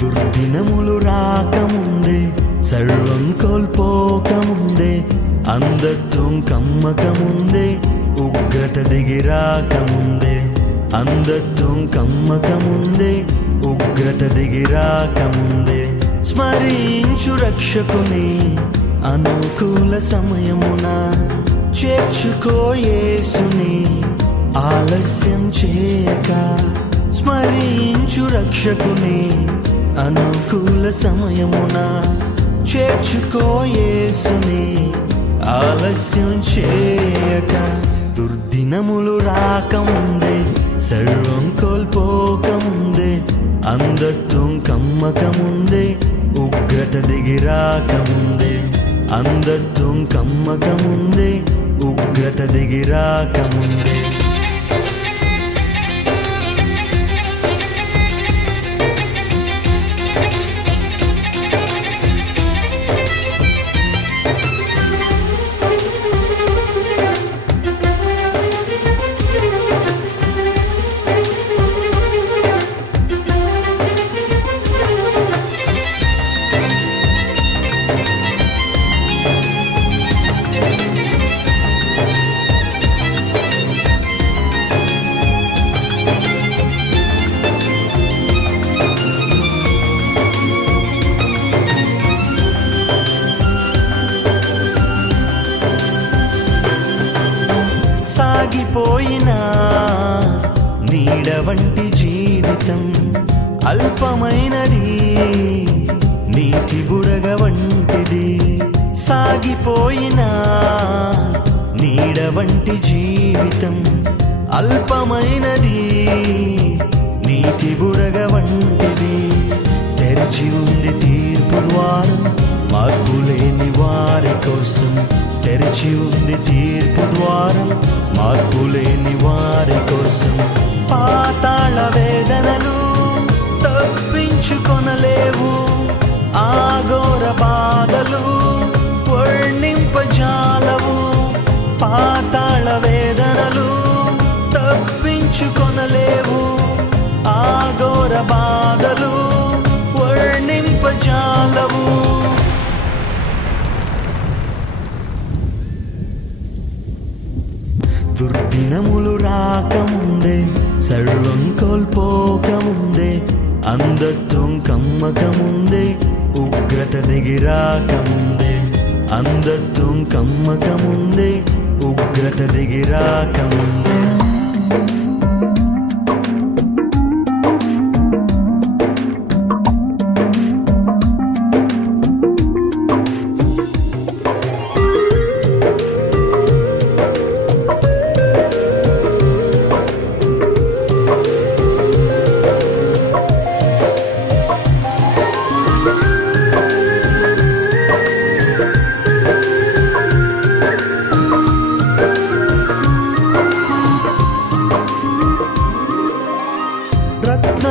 దుర్దినములు రాకముందే, సర్వం కోల్పోకముందే, అంధత్వం కమ్మకముందే, ఉగ్రత దిగిరాకముందే, అంధత్వం కమ్మకముందే, ఉగ్రత దిగిరాకముందే, స్మరించు రక్షకుని అనుకూల సమయమున, చేర్చుకో యేసుని ఆలస్యం చేయక. స్మరించు రక్షకుని అనుకూల సమయమున, చేర్చుకో యేసుని ఆలస్యం చేయక. దుర్దినములు రాకముందే, సర్వం కోల్పోకముందే, అంధత్వం కమ్మకముందే, ఉగ్రత దిగిరాకముందే, అంధత్వం కమ్మకముందే, ఉగ్రత దిగిరాకముందే. సాగిపోయినా నీడ వంటి జీవితం అల్పమైనది, నీటి బుడగ వంటిది. సాగిపోయినా నీడ వంటి జీవితం అల్పమైనది, నీటి బుడగ వంటిది. తెరిచి ఉంది తీర్పు ద్వారం మార్పులేని వారి కోసం, తెరిచి ఉంది తీర్పు ద్వారం మార్పులేని వారి కోసం. పాతాళ వేదనలు తప్పించుకొనలేవు, ఆఘోర బాధలు వర్ణింపజాలవు. పాతాళ వేదనలు తప్పించుకొనలేవు, ఆఘోర బాధలు వర్ణింపజాలవు. దుర్దినములు రాకముందే, సర్వం కోల్పోకముందే, అంధత్వం కమ్మకముందే, ఉగ్రత దిగిరాకముందే, అంధత్వం కమ్మకముందే, ఉగ్రత దిగిరాకముందే.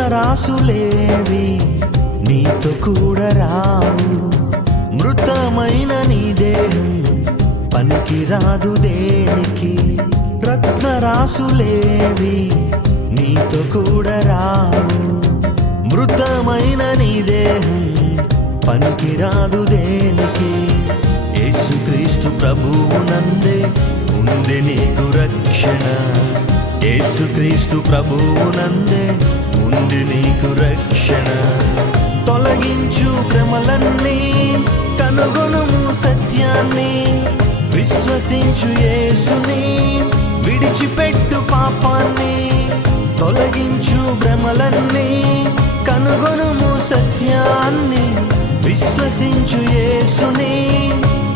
రత్నరాసులేవి నీతో కూడా రావు, మృతమైన నీ దేహం పనికి రాదు దేనికి. రత్నరాసులేవి నీతో కూడా రావు, మృతమైన నీ దేహం పనికి రాదు దేనికి. యేసుక్రీస్తు ప్రభువునందే ఉంది నీకు రక్షణ, యేసుక్రీస్తు ప్రభువునందే ఉంది నీకు రక్షణ. తొలగించు శ్రమలన్నీ, కనుగొనుము సత్యాన్ని, విశ్వసించు యేసుని, విడిచిపెట్టు పాపాన్ని. తొలగించు భ్రమలన్నీ, కనుగొనుము సత్యాన్ని, విశ్వసించు యేసుని,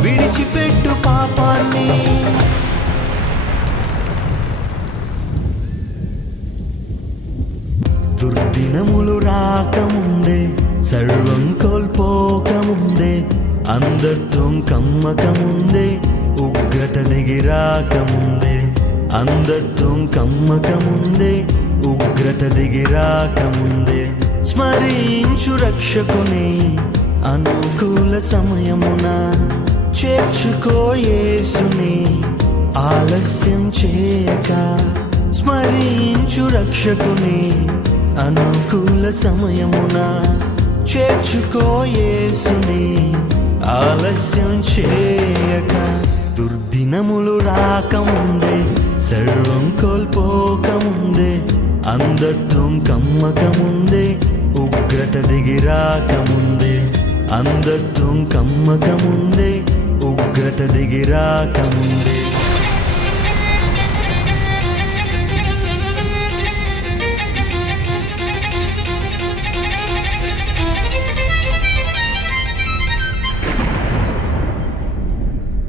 విడిచిపెట్టు పాపాన్ని. దుర్దినములు రాకముందే, సర్వం కోల్పోకముందే, అంధత్వం కమ్మకముందే, ఉగ్రత దిగిరాకముందే, అంధత్వం కమ్మకముందే, ఉగ్రత దిగిరాకముందే. స్మరించు రక్షకుని అనుకూల సమయమున, చేర్చుకో యేసుని ఆలస్యం చేయక. స్మరించు రక్షకుని అనుకూల సమయమున, చేర్చుకో యేసుని ఆలస్యం చేయక. దుర్దినములు రాకముందే, సర్వం కోల్పోకముందే, అంధత్వం కమ్మకముందే, ఉగ్రత దిగి రాకముందే, అంధత్వం కమ్మకముందే, ఉగ్రత దిగి రాకముందే.